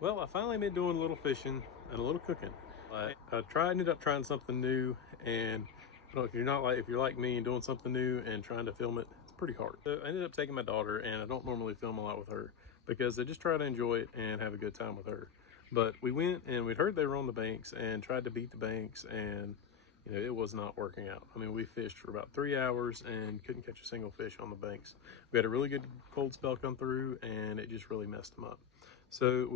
Well, I finally been doing a little fishing and a little cooking. I ended up trying something new, and I don't know if you're like me and doing something new and trying to film it, it's pretty hard. So I ended up taking my daughter, and I don't normally film a lot with her because I just try to enjoy it and have a good time with her. But we went and we'd heard they were on the banks and tried to beat the banks, and it was not working out. I mean, we fished for about 3 hours and couldn't catch a single fish on the banks. We had a really good cold spell come through, and it just really messed them up. So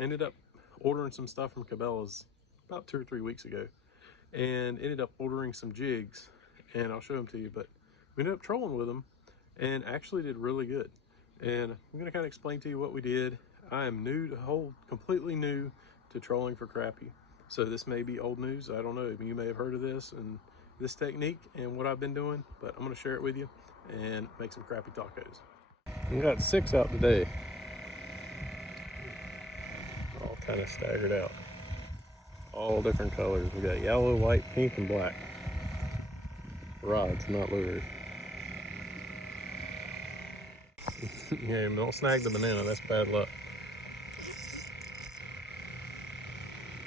ended up ordering some stuff from Cabela's about 2 or 3 weeks ago, and ended up ordering some jigs, and I'll show them to you. But we ended up trolling with them, and actually did really good. And I'm gonna kind of explain to you what we did. I am completely new to trolling for crappie. So this may be old news. I don't know. You may have heard of this and this technique and what I've been doing, but I'm gonna share it with you and make some crappie tacos. We got 6 out today, all kind of staggered out, all different colors. We got yellow, white, pink, and black rods, not lures. Yeah, don't snag the banana, that's bad luck.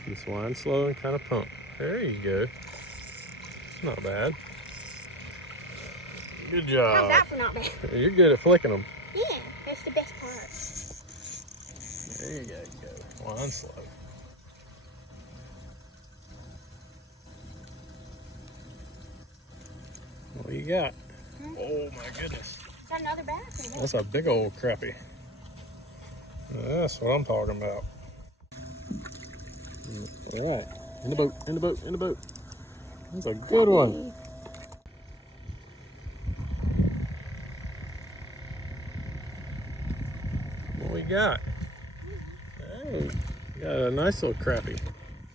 Just wind slow and kind of pump. There you go. It's not bad. Good job. How's that for not bad? You're good at flicking them. Yeah, that's the best part. There you go. Wind slow. What do you got? Oh my goodness. Is that another bass? That's a big old crappie. That's what I'm talking about. All right, in the boat. That's a good one. What we got? Hey, we got a nice little crappie.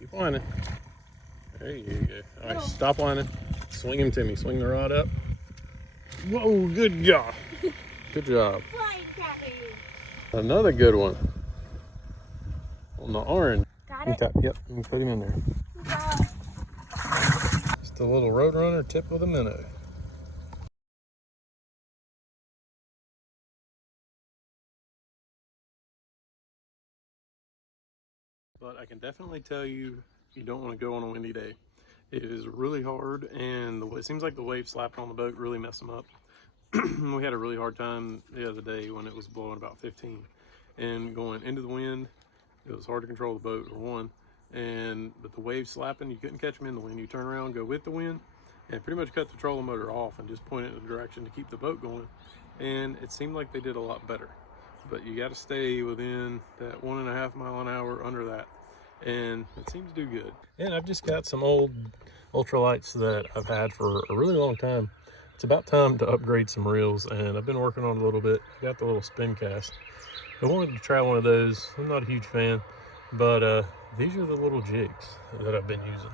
Keep whining. There you go. All right, stop whining. Swing him to me. Swing the rod up. Whoa, good job. Good job. Flying crappie. Another good one. On the orange. Got it? Yep, you can put him in there. Wow. Just a little Roadrunner tip with a minnow. But I can definitely tell you, you don't want to go on a windy day. It is really hard, and it seems like the wave slapping on the boat really messed them up. We had a really hard time the other day when it was blowing about 15, and going into the wind, it was hard to control the boat, for one. But the waves slapping, you couldn't catch them in the wind. You turn around, go with the wind, and pretty much cut the trolling motor off and just point it in the direction to keep the boat going. And it seemed like they did a lot better. But you got to stay within that 1.5 mile an hour under that, and it seems to do good. And I've just got some old ultralights that I've had for a really long time. It's about time to upgrade some reels, and I've been working on it a little bit. I got the little spin cast. I wanted to try one of those. I'm not a huge fan, but these are the little jigs that I've been using,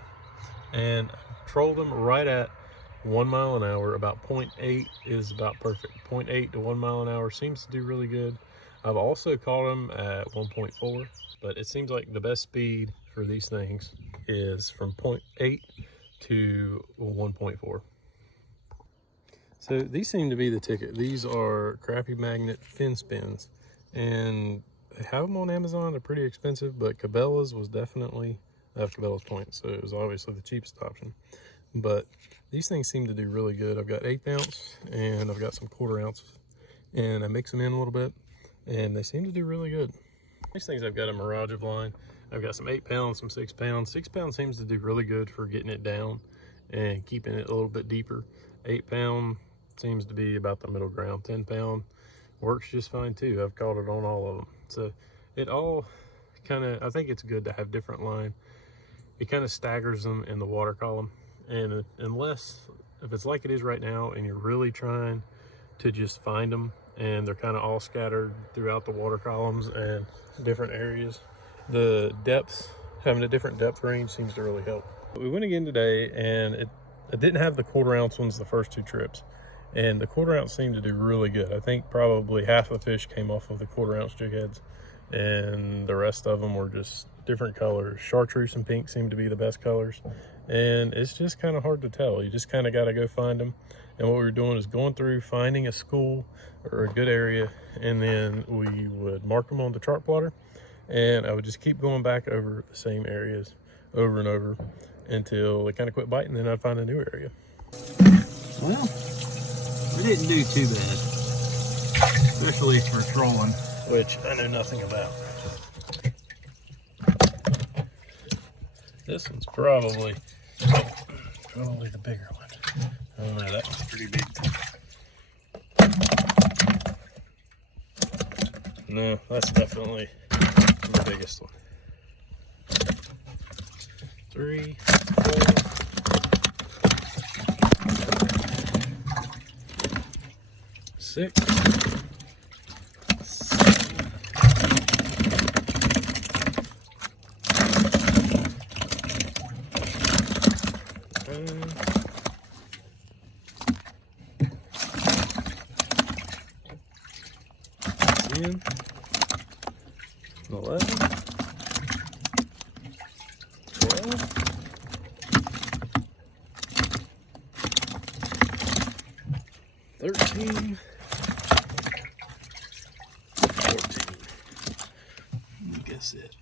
and I trolled them right at 1 mile an hour. About 0.8 is about perfect. 0.8 to 1 mile an hour seems to do really good. I've also caught them at 1.4, but it seems like the best speed for these things is from 0.8 to 1.4. So these seem to be the ticket. These are Crappie magnet fin spins, and they have them on Amazon. They're pretty expensive, but Cabela's was definitely, I have Cabela's points, so it was obviously the cheapest option. But these things seem to do really good. I've got 1/8 ounce and I've got some 1/4 ounce, and I mix them in a little bit, and they seem to do really good. These things, I've got a Mirage of line. I've got some 8 pounds, some 6 pounds. 6 pounds seems to do really good for getting it down and keeping it a little bit deeper. 8 pound seems to be about the middle ground. 10 pound works just fine too. I've caught it on all of them. So it all kind of, I think it's good to have different line. It kind of staggers them in the water column. And if it's like it is right now and you're really trying to just find them and they're kind of all scattered throughout the water columns and different areas, the depths, having a different depth range seems to really help. We went again today, and I didn't have the 1/4 ounce ones the first 2 trips, and the 1/4 ounce seemed to do really good. I think probably half the fish came off of the 1/4 ounce jig heads, and the rest of them were just different colors. Chartreuse and pink seem to be the best colors, and it's just kind of hard to tell. You just kind of got to go find them. And what we were doing is going through, finding a school or a good area, and then we would mark them on the chart plotter and I would just keep going back over the same areas over and over until it kind of quit biting, then I'd find a new area. Well, we didn't do too bad, especially for trolling, Which I know nothing about. This one's probably the bigger one. Oh no, that one's pretty big. No, that's definitely the biggest one. 3, 4, 6, 7, 10, 11, 12, 13, 14. I guess it.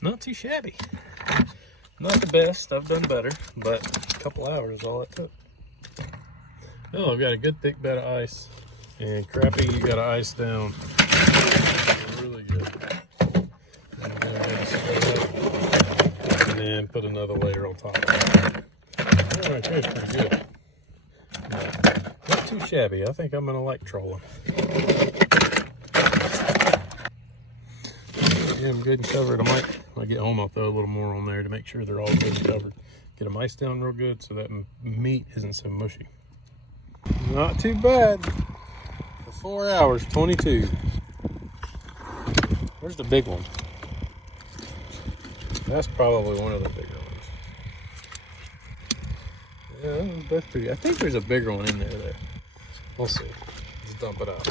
Not too shabby. Not the best. I've done better, but a couple hours is all it took. Oh, I've got a good thick bed of ice. And Crappie, you gotta ice down really good. And then go ahead and spread that. And then put another layer on top. That right there is pretty good. Not too shabby. I think I'm gonna like trolling. Yeah, I'm good and covered. I might, when I get home, I'll throw a little more on there to make sure they're all good and covered. Get them iced down real good so that meat isn't so mushy. Not too bad. For 4 hours, 22. Where's the big one? That's probably one of the bigger ones. Yeah, that's pretty. I think there's a bigger one in there. We'll see. Let's dump it out.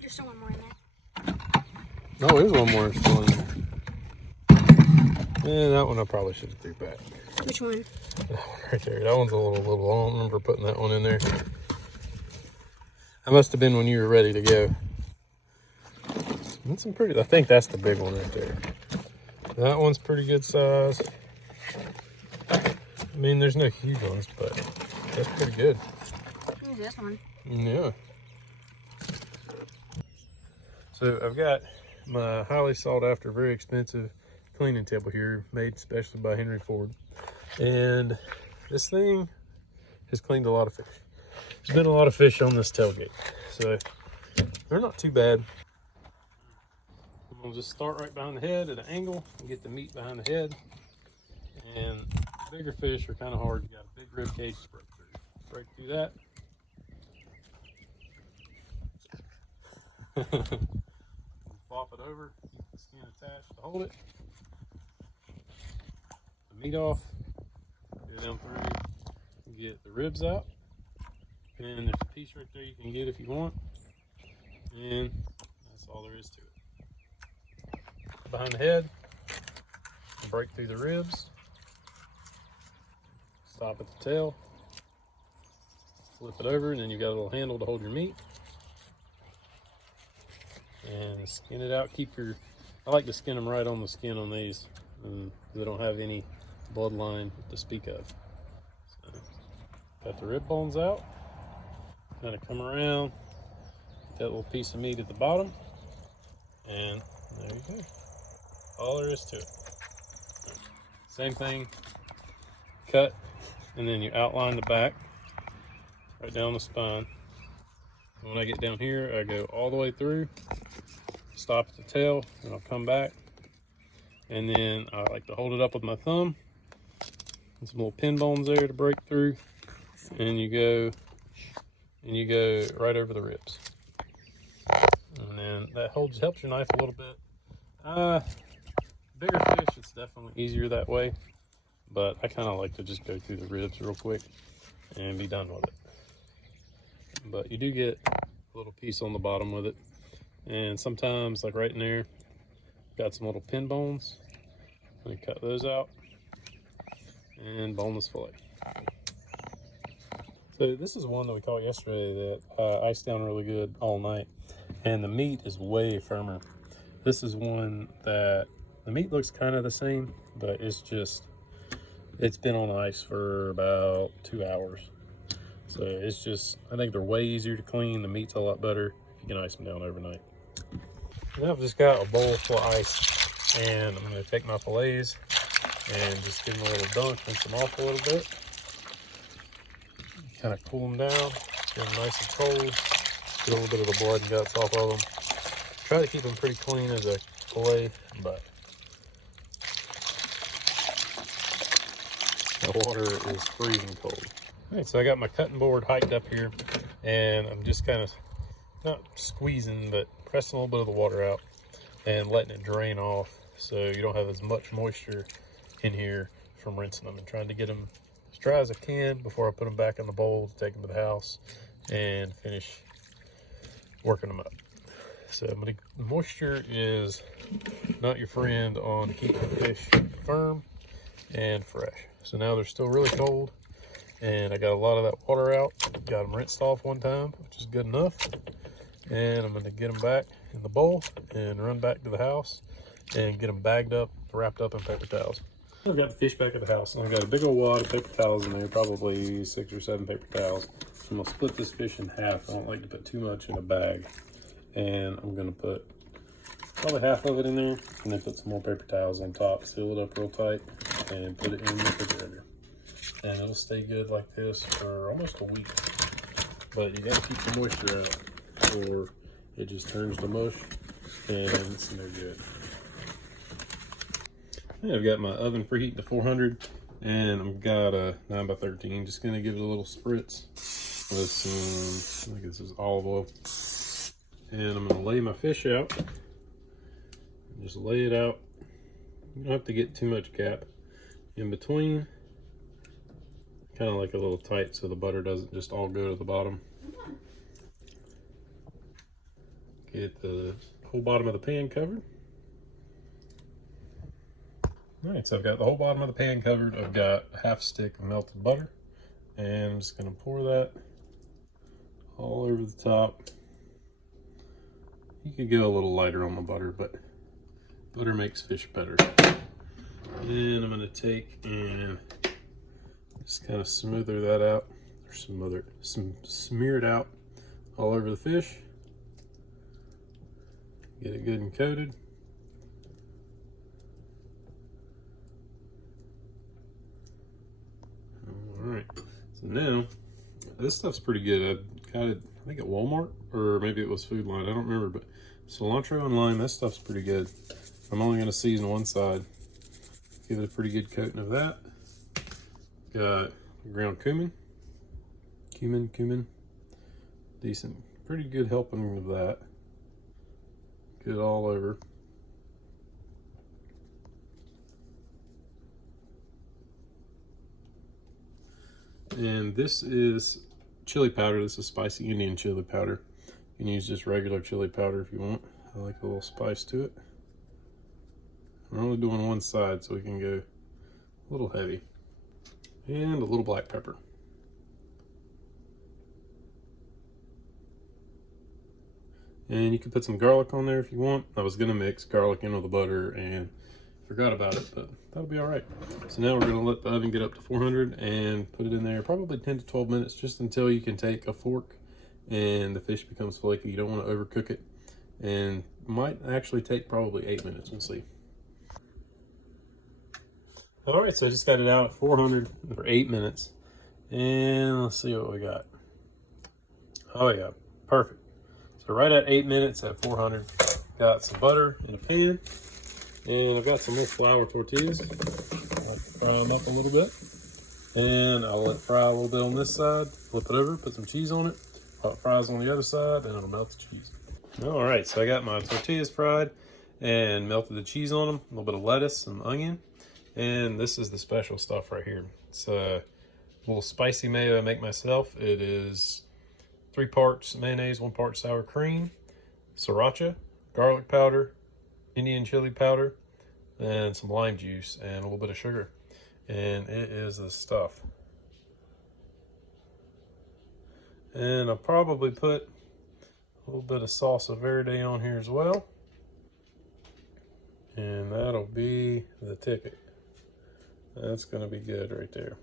There's still one more in there. Oh, there's one more still in there. Yeah, that one I probably should have threw back. Which one? That one right there. That one's a little. I don't remember putting that one in there. That must have been when you were ready to go. That's some pretty. I think that's the big one right there. That one's pretty good size. I mean, there's no huge ones, but that's pretty good. Who's this one? Yeah. So I've got my highly sought after, very expensive cleaning table here, made especially by Henry Ford. And this thing has cleaned a lot of fish. There's been a lot of fish on this tailgate, so they're not too bad. I'm gonna just start right behind the head at an angle and get the meat behind the head. And bigger fish are kind of hard. You got a big rib cage to break through. Break through that. Flop it over, keep the skin attached to hold it. The meat off, go down through, get the ribs out. And there's a piece right there you can get if you want. And that's all there is to it. Behind the head, break through the ribs, stop at the tail, flip it over, and then you've got a little handle to hold your meat. And skin it out. I like to skin them right on the skin on these. And they don't have any bloodline to speak of. So, got the rib bones out. Kind of come around, get that little piece of meat at the bottom, and there you go. All there is to it. Same thing, cut, and then you outline the back, right down the spine. When I get down here, I go all the way through, stop at the tail, and I'll come back. And then I like to hold it up with my thumb. And some little pin bones there to break through. And you go right over the ribs. And then that helps your knife a little bit. Bigger fish, it's definitely easier that way. But I kind of like to just go through the ribs real quick and be done with it. But you do get a little piece on the bottom with it. And sometimes, like right in there, got some little pin bones. I'm gonna cut those out. And boneless fillet. So this is one that we caught yesterday that iced down really good all night, and the meat is way firmer. This is one that the meat looks kind of the same, but it's been on ice for about 2 hours. So I think they're way easier to clean. The meat's a lot better. You can ice them down overnight. Now I've just got a bowl full of ice, and I'm going to take my fillets and just give them a little dunk, rinse them off a little bit. Kind of cool them down, get them nice and cold, get a little bit of the blood and guts off of them. Try to keep them pretty clean as a fillet, but the water is freezing cold. All right, so I got my cutting board hiked up here, and I'm just kind of not squeezing, but pressing a little bit of the water out and letting it drain off so you don't have as much moisture in here from rinsing them, and trying to get them as dry as I can before I put them back in the bowl to take them to the house and finish working them up. So the moisture is not your friend on keeping fish firm and fresh. So now they're still really cold, and I got a lot of that water out. Got them rinsed off one time, which is good enough. And I'm gonna get them back in the bowl and run back to the house and get them bagged up, wrapped up in paper towels. I've got the fish back at the house, and I've got a big old wad of paper towels in there, probably 6 or 7 paper towels. So I'm gonna split this fish in half. I don't like to put too much in a bag. And I'm gonna put probably half of it in there, and then put some more paper towels on top, seal it up real tight, and put it in the refrigerator. And it'll stay good like this for almost a week. But you gotta keep the moisture out, or it just turns to mush and it's no good. Yeah, I've got my oven preheating to 400, and I've got a 9x13. Just gonna give it a little spritz with some, I think this is olive oil. And I'm gonna lay my fish out. Just lay it out. You don't have to get too much gap in between. Kind of like a little tight so the butter doesn't just all go to the bottom. Get the whole bottom of the pan covered. All right, so I've got the whole bottom of the pan covered. I've got a half stick of melted butter, and I'm just gonna pour that all over the top. You could go a little lighter on the butter, but butter makes fish better. Then I'm gonna take and just kind of smother that out, or smear it out all over the fish. Get it good and coated. All right, so now this stuff's pretty good. I got it, I think at Walmart, or maybe it was Food Line, I don't remember, but cilantro and lime, that stuff's pretty good. I'm only gonna season one side. Give it a pretty good coating of that. Got ground cumin. Decent, pretty good helping of that. Get it all over. And this is chili powder. This is spicy Indian chili powder. You can use just regular chili powder if you want. I like a little spice to it. We're only doing one side so we can go a little heavy. And a little black pepper. And you can put some garlic on there if you want. I was gonna mix garlic in with the butter and forgot about it, but that'll be all right. So now we're gonna let the oven get up to 400 and put it in there probably 10 to 12 minutes, just until you can take a fork and the fish becomes flaky. You don't want to overcook it, and might actually take probably 8 minutes. We'll see. All right, so I just got it out at 400 for 8 minutes, and let's see what we got. Oh yeah, perfect. So right at 8 minutes at 400, got some butter in a pan, and I've got some little flour tortillas. I'll fry them up a little bit, and I'll let it fry a little bit on this side, flip it over, put some cheese on it, while it fries on the other side, and it'll melt the cheese. All right, so I got my tortillas fried and melted the cheese on them, a little bit of lettuce, some onion, and this is the special stuff right here. It's a little spicy mayo I make myself. It is 3 parts mayonnaise, 1 part sour cream, sriracha, garlic powder, Indian chili powder, and some lime juice, and a little bit of sugar. And it is the stuff. And I'll probably put a little bit of salsa verde on here as well. And that'll be the ticket. That's gonna be good right there.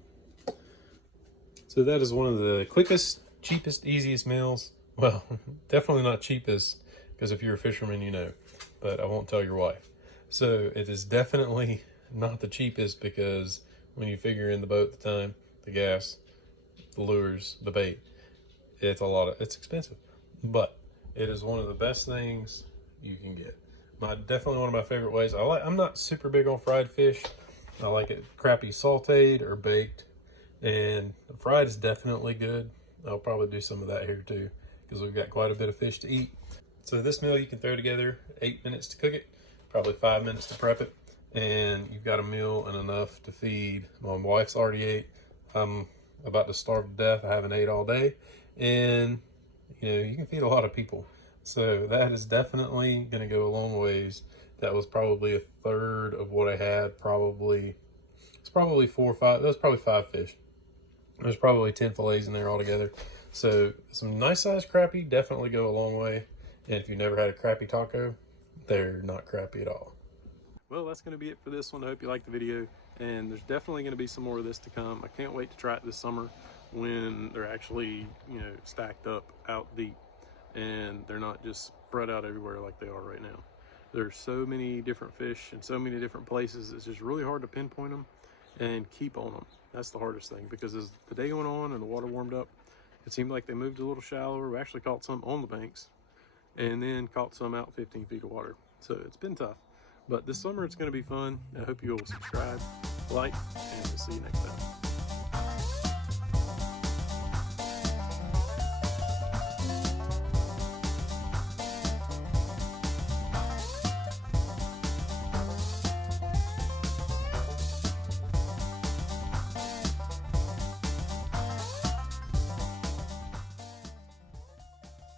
So that is one of the quickest, cheapest, easiest meals. Well, definitely not cheapest, because if you're a fisherman, you know, but I won't tell your wife. So it is definitely not the cheapest, because when you figure in the boat, the time, the gas, the lures, the bait, it's expensive, but it is one of the best things you can get. Definitely one of my favorite ways. I'm not super big on fried fish. I like it crappie sauteed or baked, and the fried is definitely good. I'll probably do some of that here too, because we've got quite a bit of fish to eat. So this meal you can throw together 8 minutes to cook it, probably 5 minutes to prep it, and you've got a meal and enough to feed. My wife's already ate. I'm about to starve to death. I haven't ate all day, and you know, you can feed a lot of people. So that is definitely going to go a long ways. That was probably a third of what I had. It's probably 4 or 5. That was probably 5 fish. There's probably 10 fillets in there altogether. So some nice sized crappie definitely go a long way. And if you've never had a crappie taco, they're not crappie at all. Well, that's going to be it for this one. I hope you liked the video. And there's definitely going to be some more of this to come. I can't wait to try it this summer when they're actually, you know, stacked up out deep and they're not just spread out everywhere like they are right now. There's so many different fish in so many different places. It's just really hard to pinpoint them and keep on them. That's the hardest thing, because as the day went on and the water warmed up, it seemed like they moved a little shallower. We actually caught some on the banks and then caught some out 15 feet of water. So it's been tough, but this summer it's going to be fun. I hope you will subscribe, like, and we'll see you next time.